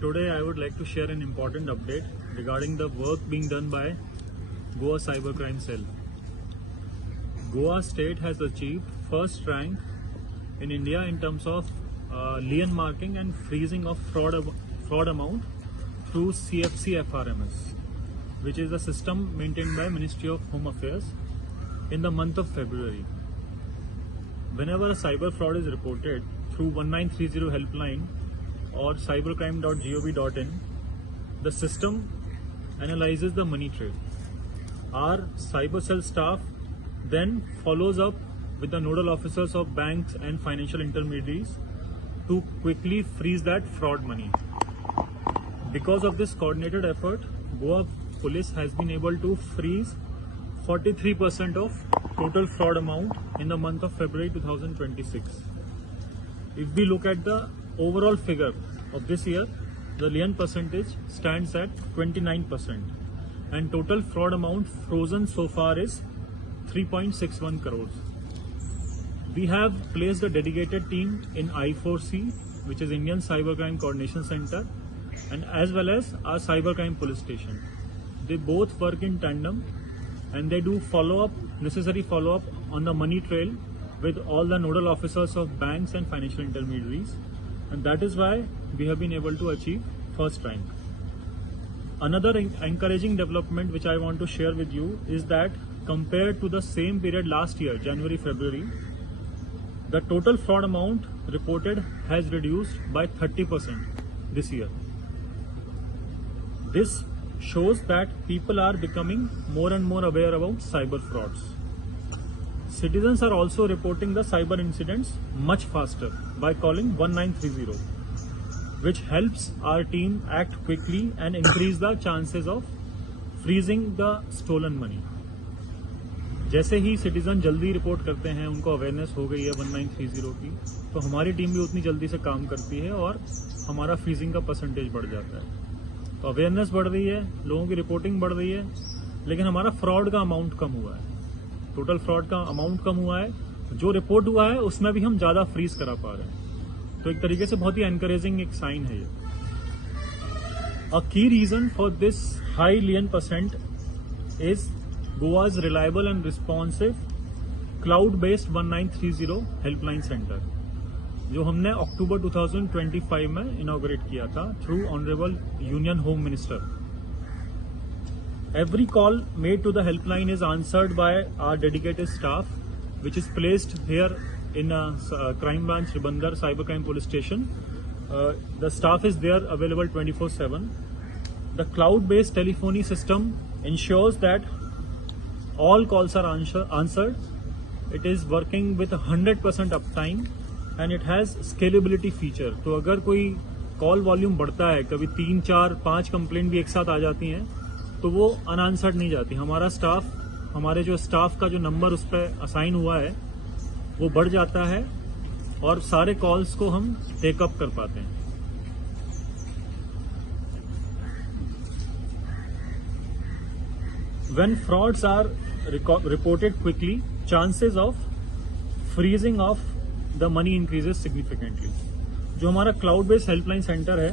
Today I would like to share an important update regarding the work being done by Goa Cybercrime Cell. Goa state has achieved first rank in India in terms of lien marking and freezing of fraud amount through CFC FRMS, which is a system maintained by Ministry of Home Affairs in the month of February. Whenever a cyber fraud is reported through 1930 helpline or cybercrime.gov.in, the system analyzes the money trail. Our cyber cell staff then follows up with the nodal officers of banks and financial intermediaries to quickly freeze that fraud money. Because of this coordinated effort, Goa Police has been able to freeze 43% of total fraud amount in the month of February 2026. If we look at the overall figure of this year, the lien percentage stands at 29% and total fraud amount frozen so far is 3.61 crores. We have placed a dedicated team in I4C, which is Indian Cybercrime Coordination Center, and as well as our Cybercrime Police Station. They both work in tandem and they do necessary follow-up on the money trail with all the nodal officers of banks and financial intermediaries, and that is why we have been able to achieve first rank. Another encouraging development which I want to share with you is that compared to the same period last year, January-February, the total fraud amount reported has reduced by 30% this year. This shows that people are becoming more and more aware about cyber frauds. Citizens are also reporting the cyber incidents much faster by calling 1930, which helps our team act quickly and increase the chances of freezing the stolen money. जैसे ही citizen जल्दी report करते हैं, उनको awareness हो गई है 1930 की, तो हमारी टीम भी उतनी जल्दी से काम करती है और हमारा फ्रीजिंग का परसेंटेज बढ़ जाता है। तो अवेयरनेस बढ़ रही है, लोगों की रिपोर्टिंग बढ़ रही है, लेकिन हमारा फ्रॉड का अमाउंट कम हुआ है। टोटल फ्रॉड का अमाउंट कम हुआ है, जो रिपोर्ट हुआ है उसमें भी हम ज्यादा फ्रीज करा पा रहे हैं। तो एक तरीके से बहुत ही एनकरेजिंग एक साइन है ये। A key reason for this high लियन percent is Goa's reliable and responsive cloud-based 1930 helpline center, जो हमने अक्टूबर 2025 में इनॉग्रेट किया था through honourable union home minister. Every call made to the helpline is answered by our dedicated staff, which is placed here in Crime Branch Ribandar Cybercrime Police Station. The staff is there available 24/7. The cloud-based telephony system ensures that all calls are answered. It is working with 100% uptime and it has scalability feature. तो अगर कोई call volume बढ़ता है, कभी 3, 4, 5 complaint भी एक साथ आ जाती हैं, तो वो अनआंसर्ड नहीं जाती. हमारे जो स्टाफ का जो नंबर उस पर असाइन हुआ है वो बढ़ जाता है और सारे कॉल्स को हम टेकअप कर पाते हैं. When frauds are reported quickly, chances of freezing of the money increases significantly. जो हमारा क्लाउड बेस्ड हेल्पलाइन सेंटर है,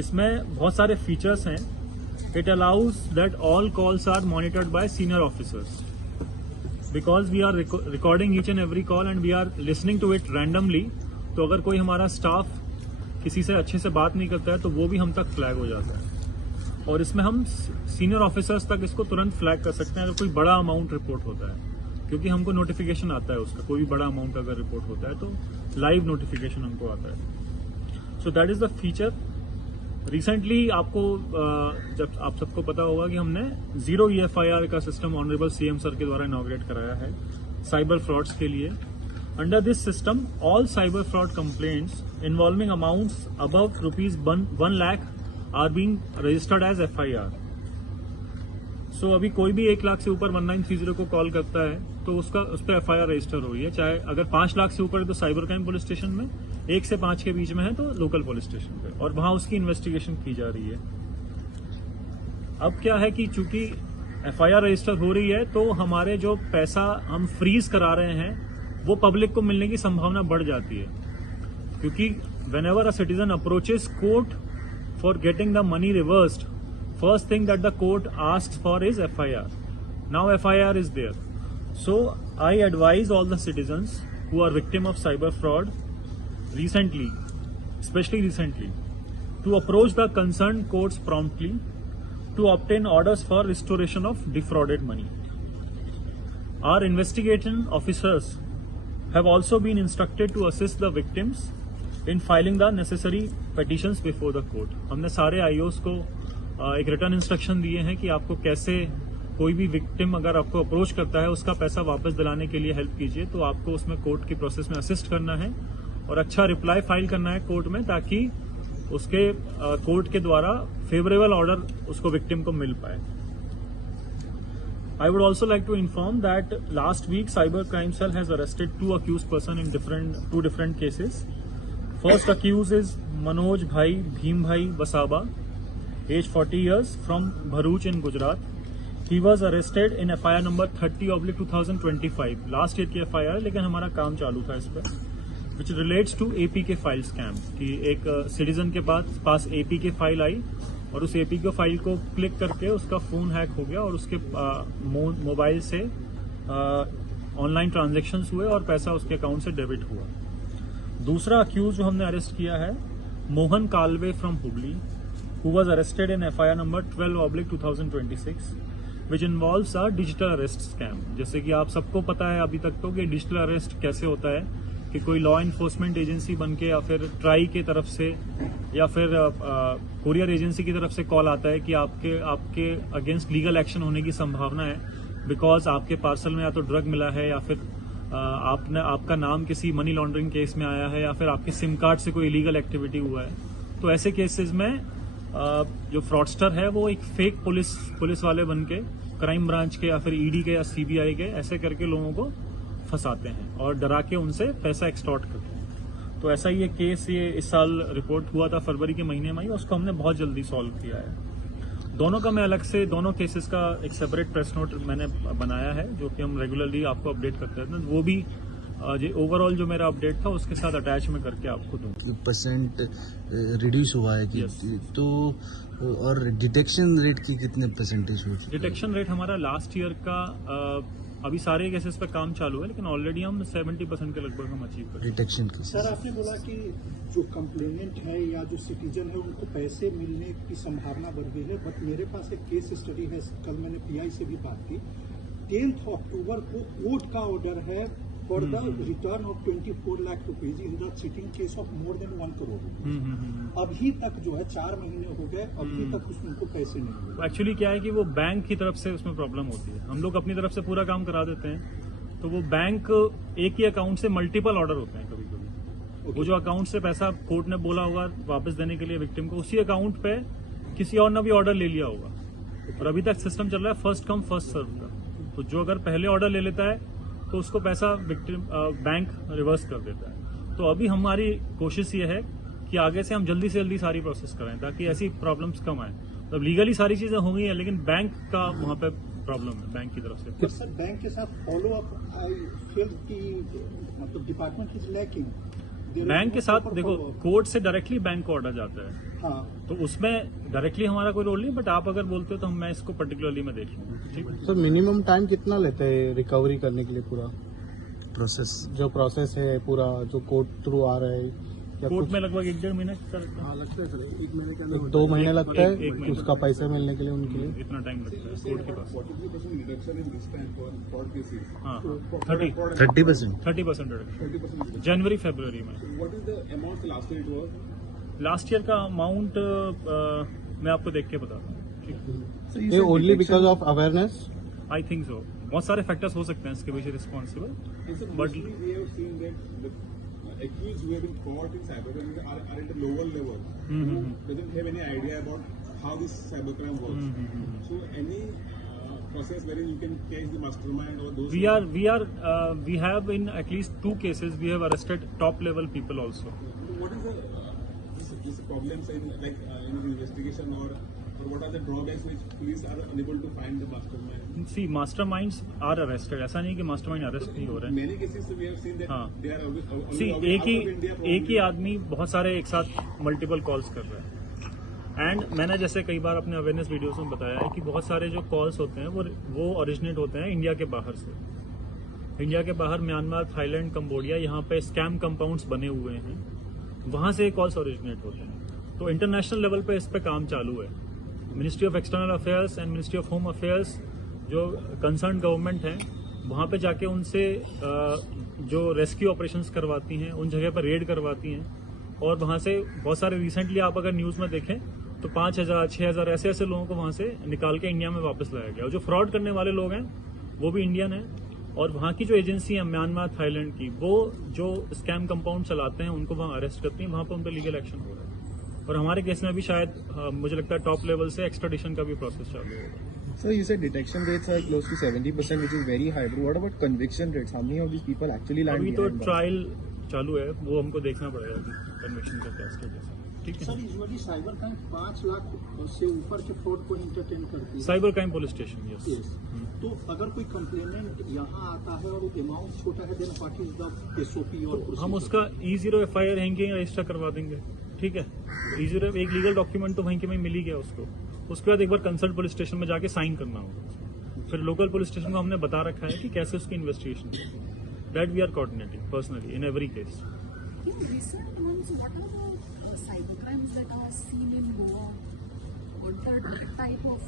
इसमें बहुत सारे फीचर्स हैं. It allows that all calls are monitored by senior officers because we are recording each and every call and we are listening to it randomly. तो अगर कोई हमारा स्टाफ किसी से अच्छे से बात नहीं करता है तो वो भी हम तक फ्लैग हो जाता है और इसमें हम सीनियर ऑफिसर्स तक इसको तुरंत फ्लैग कर सकते हैं अगर कोई बड़ा अमाउंट रिपोर्ट होता है, क्योंकि हमको नोटिफिकेशन आता है उसका. कोई भी बड़ा अमाउंट अगर रिपोर्ट होता है तो लाइव नोटिफिकेशन हमको आता है. So that is the feature. Recently आपको जब आप सबको पता होगा कि हमने जीरो EFIR का सिस्टम ऑनरेबल CM सर के द्वारा इनॉग्रेट कराया है साइबर फ्रॉड्स के लिए. Under this system all cyber fraud complaints involving amounts above ₹1 lakh are being registered as FIR. So अभी कोई भी 1 लाख से ऊपर 1930 को कॉल करता है तो उस पर FIR रजिस्टर हो रही है. चाहे अगर 5 लाख से ऊपर है तो साइबर क्राइम पुलिस स्टेशन में, 1 से 5 के बीच में है तो लोकल पुलिस स्टेशन पे, और वहां उसकी इन्वेस्टिगेशन की जा रही है. अब क्या है कि चूंकि FIR रजिस्टर हो रही है तो हमारे जो पैसा हम फ्रीज करा रहे हैं वो पब्लिक को मिलने की संभावना बढ़ जाती है, क्योंकि whenever a citizen approaches court for getting the money reversed, first thing that the court asks for is FIR. Now FIR is there. So I advise all the citizens who are victim of cyber fraud especially recently, to approach the concerned courts promptly to obtain orders for restoration of defrauded money. Our investigation officers have also been instructed to assist the victims in filing the necessary petitions before the court. हमने सारे IOs को एक return instruction दिए हैं कि आपको कैसे कोई भी विक्टिम अगर आपको अप्रोच करता है उसका पैसा वापस दिलाने के लिए हेल्प कीजिए, तो आपको उसमें कोर्ट की प्रोसेस में असिस्ट करना है और अच्छा रिप्लाई फाइल करना है कोर्ट में, ताकि उसके कोर्ट के द्वारा फेवरेबल ऑर्डर उसको विक्टिम को मिल पाए. I would also like to inform that last week Cyber Crime Cell has arrested 2 accused person in two different cases. First accused is Manoj Bhai Bhim Bhai Wasaba, age 40 years, from Bharuch in Gujarat. He was arrested in FIR number 30/2025. Last year की FIR है, लेकिन हमारा काम चालू था इस पर, which relates to APK file scam. कि एक सिटीजन के पास APK फाइल आई और उस APK फाइल को क्लिक करके उसका फोन हैक हो गया और उसके मोबाइल से ऑनलाइन ट्रांजैक्शंस हुए और पैसा उसके अकाउंट से डेबिट हुआ. दूसरा अक्यूज जो हमने अरेस्ट किया है Mohan Kalve from Hubli, who was arrested in FIR number 12/2026, which involves a digital arrest scam. जैसे कि आप सबको पता है अभी तक तो कि डिजिटल अरेस्ट कैसे होता है, कि कोई लॉ इन्फोर्समेंट एजेंसी बनके या फिर ट्राई की तरफ से या फिर कुरियर एजेंसी की तरफ से कॉल आता है कि आपके अगेंस्ट लीगल एक्शन होने की संभावना है, बिकॉज आपके पार्सल में या तो ड्रग मिला है या फिर आपका नाम किसी मनी लॉन्ड्रिंग केस में आया है या फिर आपके सिम कार्ड से कोई इलीगल एक्टिविटी हुआ है. तो ऐसे केसेस में जो फ्रॉडस्टर है वो एक फेक पुलिस वाले बन के क्राइम ब्रांच के या फिर ED के या CBI के ऐसे करके लोगों को फंसाते हैं और डरा के उनसे पैसा एक्सटॉर्ट करते हैं. तो ऐसा ही एक केस ये इस साल रिपोर्ट हुआ था फरवरी के महीने में ही, उसको हमने बहुत जल्दी सॉल्व किया है. दोनों का मैं अलग से दोनों केसेस का एक सेपरेट प्रेस नोट मैंने बनाया है जो कि हम रेगुलरली आपको अपडेट करते रहते हैं. वो भी ओवरऑल जो मेरा अपडेट था उसके साथ अटैच में करके आपको दूँ. % रिड्यूस हुआ है कि तो और डिटेक्शन रेट की कितने % हो? डिटेक्शन रेट हमारा लास्ट ईयर का अभी सारे केसेस पे काम चालू है, लेकिन ऑलरेडी हम 70% के लगभग हम अचीव कर डिटेक्शन की. सर आपने बोला कि जो कंप्लेनेंट है या जो सिटीजन है उनको पैसे मिलने की संभावना बढ़ गई है, बट मेरे पास एक केस स्टडी है, कल मैंने PI से भी बात की. 10 अक्टूबर को कोर्ट का ऑर्डर है for the return of 24 lakh rupees in the cheating case of more than 1 crore rupees. अभी तक जो है 4 महीने हो गए, अभी तक उनको पैसे नहीं मिले. एक्चुअली क्या है कि वो बैंक की तरफ से उसमें प्रॉब्लम होती है. हम लोग अपनी तरफ से पूरा काम करा देते हैं, तो वो बैंक एक ही अकाउंट से मल्टीपल ऑर्डर होते हैं कभी कभी. वो जो अकाउंट से पैसा कोर्ट ने बोला होगा वापस देने के लिए विक्टिम को, उसी अकाउंट पे किसी और ने भी ऑर्डर ले लिया होगा. और अभी तक सिस्टम चल रहा है फर्स्ट कम फर्स्ट सर्व का. तो जो अगर पहले ऑर्डर ले लेता है तो उसको पैसा विक्टिम बैंक रिवर्स कर देता है. तो अभी हमारी कोशिश ये है कि आगे से हम जल्दी से जल्दी सारी प्रोसेस करें ताकि ऐसी प्रॉब्लम्स कम आए. तो लीगली सारी चीजें हो गई है, लेकिन बैंक का वहां पे प्रॉब्लम है बैंक की तरफ से. पर सर बैंक के साथ फॉलो अप आई फील कि मतलब डिपार्टमेंट इज लैकिंग. बैंक के साथ देखो कोर्ट से डायरेक्टली बैंक को ऑर्डर जाता है. हाँ, तो उसमें डायरेक्टली हमारा कोई रोल नहीं, बट आप अगर बोलते हो तो मैं इसको पर्टिकुलरली मैं देख लूंगा. ठीक है सर. मिनिमम टाइम कितना लेते हैं रिकवरी करने के लिए? पूरा प्रोसेस है पूरा जो कोर्ट थ्रू आ रहा है, कोर्ट में लगभग 1-1.5 महीने लगता है. लगता है सर. 1 महीने के अंदर 2 महीने लगता है एक महीने. उसका पैसा मिलने के लिए उनके लिए इतना टाइम लगता है कोर्ट के पास. 30% 30% रिडक्शन जनवरी फरवरी में. लास्ट ईयर का अमाउंट मैं आपको देख के बताता हूँ. ये only because of awareness? I think so. बहुत सारे फैक्टर्स हो सकते हैं इसके पीछे responsible, but accused who have been caught in cybercrime are at a lower level, who doesn't have any idea about how this cybercrime works. So any process wherein you can catch the mastermind or those. We have in at least 2 cases we have arrested top level people also. What is this problems in in investigation or what are the drawbacks which police are unable to find the mastermind? See, masterminds are arrested. ऐसा नहीं कि mastermind arrest नहीं हो रहे हैं. Many cases we have seen that they are only See, out of India. एक ही आदमी बहुत सारे एक साथ मल्टीपल कॉल्स कर रहा है. एंड मैंने जैसे कई बार अपने अवेयरनेस वीडियोस में बताया है कि बहुत सारे जो कॉल्स होते हैं वो ओरिजिनेट होते हैं इंडिया के बाहर से। इंडिया के बाहर म्यांमार, थाईलैंड, कंबोडिया, यहाँ पे स्कैम कंपाउंड्स बने हुए हैं, वहां से कॉल्स ओरिजिनेट होते हैं। तो इंटरनेशनल लेवल पे इस पे काम चालू है। Ministry of external affairs and ministry of home affairs जो कंसर्न गवर्नमेंट है, वहां पे जाके उनसे जो रेस्क्यू ऑपरेशंस करवाती हैं, उन जगह पर रेड करवाती हैं, और वहां से बहुत सारे रिसेंटली आप अगर न्यूज में देखें तो 5,000, 6,000 ऐसे लोगों को वहां से निकाल के इंडिया में वापस लाया गया। और जो फ्रॉड करने वाले लोग हैं वो भी इंडियन है, और वहां की जो एजेंसी है म्यांमार, थाईलैंड की, वो जो स्कैम कंपाउंड चलाते हैं उनको वहां अरेस्ट करती हैं, वहां पर उन पर लीगल एक्शन हो रहा है। और हमारे केस में भी शायद मुझे लगता है टॉप लेवल से एक्स्ट्राडिशन का भी प्रोसेस चालू होगा। Sir, you said detection rates are close to 70%, which is very high. But what about conviction rates? How many of these people actually land अभी तो behind bars? ट्रायल चालू है, वो हमको देखना पड़ेगा कि कन्विक्शन का क्या स्टेटस है। ठीक है, sir usually cyber crime 5 lakh से ऊपर के फ्रॉड को एंटरटेन करती है। Cyber crime police station, yes. Yes. तो अगर कोई कंप्लेनेंट यहाँ आता है और अमाउंट छोटा है, then what is the SOP और हम procedure? उसका E0 FIR हैंगे रजिस्टर करवा देंगे। ठीक है, E0 एक लीगल डॉक्यूमेंट तो वहीं के वहीं मिल ही गया उसको। उसके बाद एक बार कंसल्ट पुलिस स्टेशन में जाके साइन करना होगा। फिर लोकल पुलिस स्टेशन को हमने बता रखा है कि कैसे उसकी investigation, that we are coordinating personally in every case. In recent months, what are the cyber crimes that are seen in Goa? What type of?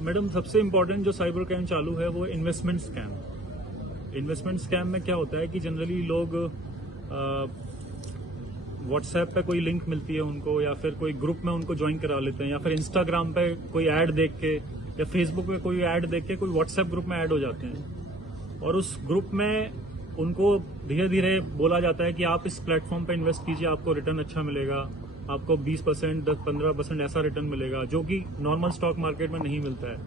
Madam, सबसे इम्पोर्टेंट जो साइबर क्राइम चालू है वो इन्वेस्टमेंट स्कैम। इन्वेस्टमेंट स्कैम में क्या होता है कि जनरली लोग व्हाट्सएप पे कोई लिंक मिलती है उनको, या फिर कोई ग्रुप में उनको ज्वाइन करा लेते हैं, या फिर इंस्टाग्राम पे कोई ऐड देख के, या फेसबुक पे कोई ऐड देख के कोई व्हाट्सएप ग्रुप में ऐड हो जाते हैं, और उस ग्रुप में उनको धीरे धीरे बोला जाता है कि आप इस प्लेटफॉर्म पे इन्वेस्ट कीजिए, आपको रिटर्न अच्छा मिलेगा, आपको 20%, 10-15% ऐसा रिटर्न मिलेगा, जो कि नॉर्मल स्टॉक मार्केट में नहीं मिलता है।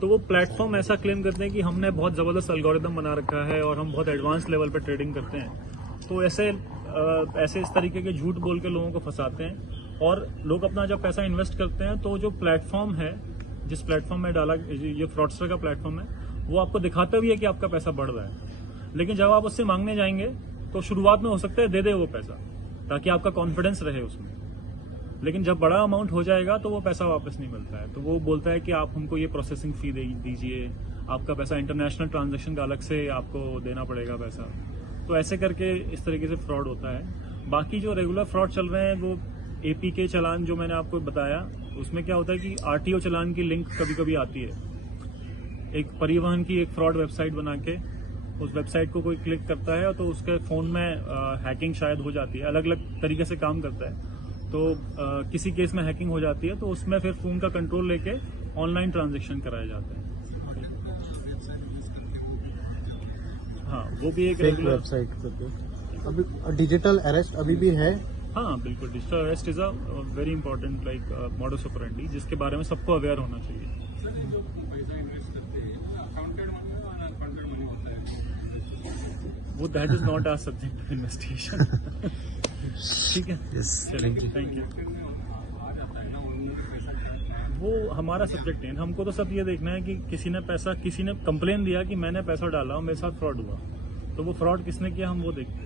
तो वो प्लेटफॉर्म ऐसा क्लेम करते हैं कि हमने बहुत जबरदस्त एल्गोरिदम बना रखा है और हम बहुत एडवांस लेवल पर ट्रेडिंग करते हैं। तो ऐसे इस तरीके के झूठ बोल के लोगों को फंसाते हैं, और लोग अपना जब पैसा इन्वेस्ट करते हैं तो जो प्लेटफॉर्म है, जिस प्लेटफॉर्म में डाला, ये फ्रॉडस्टर का प्लेटफॉर्म है, वो आपको दिखाता भी है कि आपका पैसा बढ़ रहा है, लेकिन जब आप उससे मांगने जाएंगे तो शुरुआत में हो सकता है दे वो पैसा, ताकि आपका कॉन्फिडेंस रहे उसमें, लेकिन जब बड़ा अमाउंट हो जाएगा तो वो पैसा वापस नहीं मिलता है। तो वो बोलता है कि आप हमको ये प्रोसेसिंग फी दीजिए, आपका पैसा इंटरनेशनल ट्रांजैक्शन का अलग से आपको देना पड़ेगा पैसा। तो ऐसे करके इस तरीके से फ्रॉड होता है। बाकी जो रेगुलर फ्रॉड चल रहे हैं वो AP के चालान जो मैंने आपको बताया, उसमें क्या होता है कि RTO चालान की लिंक कभी कभी आती है। एक परिवहन की एक फ्रॉड वेबसाइट बना के उस वेबसाइट को कोई क्लिक करता है तो उसके फोन में हैकिंग शायद हो जाती है, अलग अलग तरीके से काम करता है। तो किसी केस में हैकिंग हो जाती है तो उसमें फिर फोन का कंट्रोल लेके ऑनलाइन ट्रांजैक्शन कराए जाते हैं। हाँ, वो भी एक फेक वेबसाइट करके। अभी डिजिटल अरेस्ट अभी भी है? हाँ बिल्कुल, digital arrest is a very important like modus operandi, जिसके बारे में सबको अवेयर होना चाहिए। वो that is not our subject of investigation. ठीक है, थैंक यू। वो हमारा सब्जेक्ट है, हमको तो सब ये देखना है कि किसी ने कंप्लेन दिया कि मैंने पैसा डाला और मेरे साथ फ्रॉड हुआ, तो वो फ्रॉड किसने किया हम वो देखते हैं।